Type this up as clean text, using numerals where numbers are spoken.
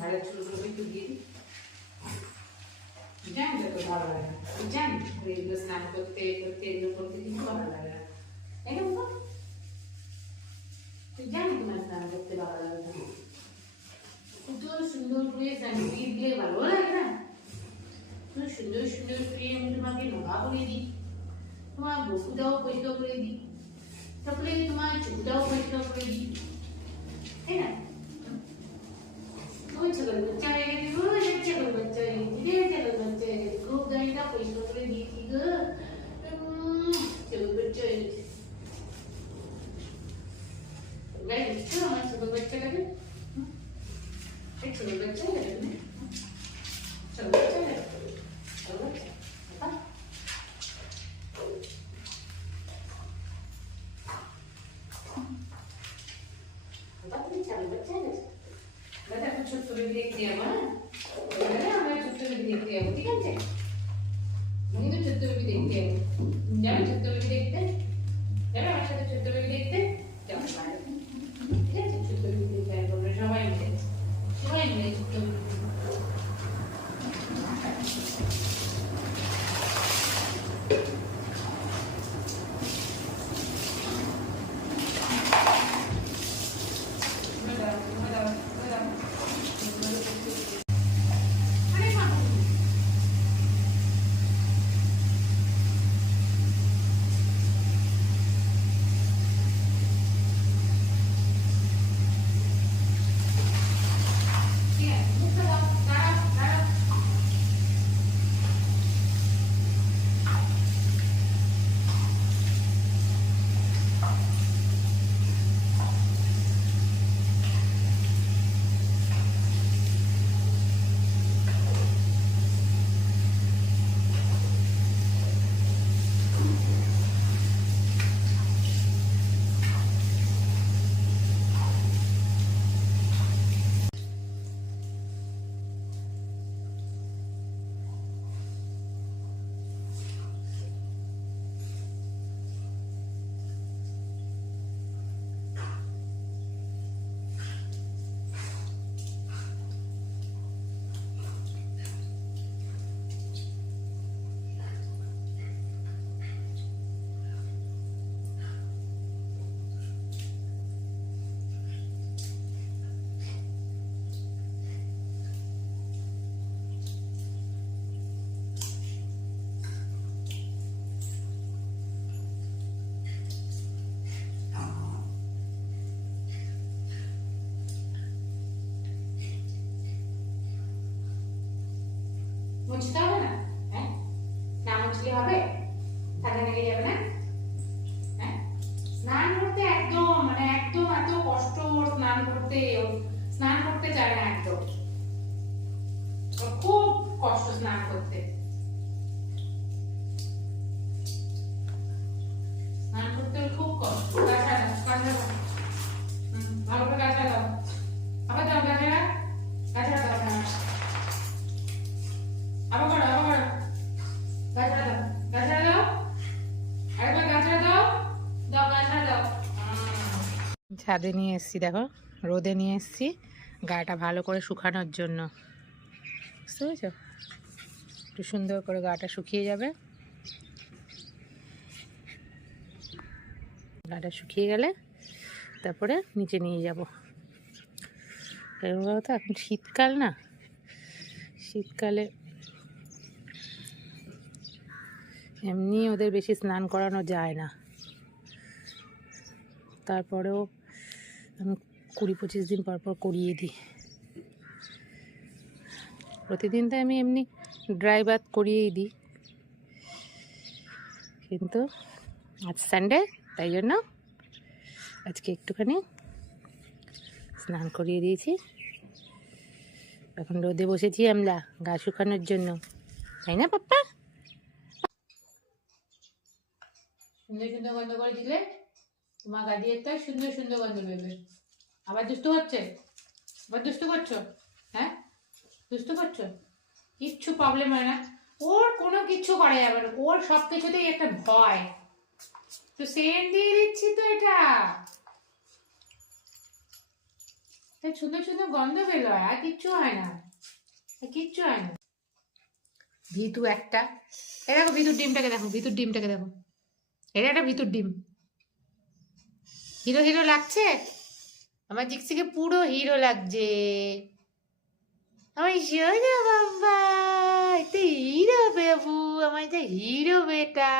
ঘাড়ের চুলগুলো একটু দিয়ে দিই। জানি তো ভালো লাগে না, জানি এগুলো স্নান করতে করতে এগুলো করতে কিন্তু ভালো লাগে না, তাই না বাবা? তুই জানি তোমার স্নান করতে ভালো লাগে না, কত সুন্দর করে স্নান করিয়ে দিলে ভালো লাগে না? সুন্দর সুন্দর করে আমি তোমাকে নোয়া করে দিই, তোমার বকুটাও পরিষ্কার করে দিই, তারপরে তোমার চুলটাও পরিষ্কার করে দিই, তাই না? ওই ছোট বাচ্চা হয়ে গেছে, ওই ছোট বাচ্চা হয়ে গেছে, ছোট বাচ্চা হয়ে গেছে, খুব গাড়িটা পরিষ্কার করে দিয়েছি গো, ছোট বাচ্চা হয়ে গেছে। গাড়ি দেখছো আমার ছোট বাচ্চাটাকে, ছোট বাচ্চা হয়ে গেছে, ছোট বাচ্চা হয়ে গেছে, ছোট বাচ্চা ছোট্ট বেবি দেখতে যাবো, হ্যাঁ আমরা ছোট্ট বেবি দেখতে যাবো, ঠিক আছে? আমি তো ছোট্ট বেবি দেখতে যাবো, যাবে ছোট্ট বেবি দেখতে, যাবে আমার সাথে ছোট্ট বেবি দেখতে, যাবো ঠিক আছে? ছোট্ট বেবি দেখতে যাবো সবাই মিলে, সবাই মিলে ছোট্ট বেবি। মুছতে হবে না, হ্যাঁ? না মুছলে হবে? ঠান্ডা লেগে যাবে না? হ্যাঁ, স্নান করতে একদম মানে একদম এত কষ্ট, স্নান করতে স্নান করতে চায় না একদম, খুব কষ্ট স্নান করতে, স্নান করতে খুব কষ্ট। গাছা দাও, গাছা দাও, ভালো করে গাছা দাও, আবার দাও গাছা, গাছা দাও, আবার করো, আবার করো, গাছা দাও, গাছা দাও, আরেকবার গাছা দাও, দাও গাছা দাও। ছাদে নিয়ে এসছি, দেখো রোদে নিয়ে এসছি গাটা ভালো করে শুকানোর জন্য, বুঝতে পেরেছো? একটু সুন্দর করে গাটা শুকিয়ে যাবে, গাটা শুকিয়ে গেলে তারপরে নিচে নিয়ে যাব। তো এখন শীতকাল না, শীতকালে এমনি ওদের বেশি স্নান করানো যায় না, তারপরেও আমি 20-25 দিন পর পর করিয়ে দিই। প্রতিদিন তো আমি এমনি ড্রাই বাথ করিয়েই দিই, কিন্তু আজ সানডে, তাই জন্য আজকে একটুখানি স্নান করিয়ে দিয়েছি। এখন রোদে বসেছি আমরা গা শুকানোর জন্য, তাই না পাপ্পা? সুন্দর সুন্দর গন্ধ করে দিলে তোমার গাড়ির তো সুন্দর সুন্দর গন্ধ বেরোবে। আবার দুষ্টু হচ্ছে, আবার দুষ্টু করছো, হ্যাঁ দুষ্টু করছো, কিচ্ছু প্রবলেম হয় না, ওর কোনো কিচ্ছু করা যাবে না, ওর সব কিছুতেই একটা ভয়। তো সেন্ট দিয়ে দিচ্ছি তো, এটা এই সুন্দর সুন্দর গন্ধ বেরোয়, আর কিচ্ছু হয় না, আর কিচ্ছু হয় না। ভিতু একটা, এ দেখো ভিতুর ডিমটাকে দেখো, ভিতুর ডিমটাকে দেখো, এটা একটা ভিতুর ডিম। হিরো হিরো লাগছে, আমার জিক্সিকে পুরো হিরো লাগছে। আমার সোনা বাবা, এটা হিরো বাবু, আমার এটা হিরো বেটা।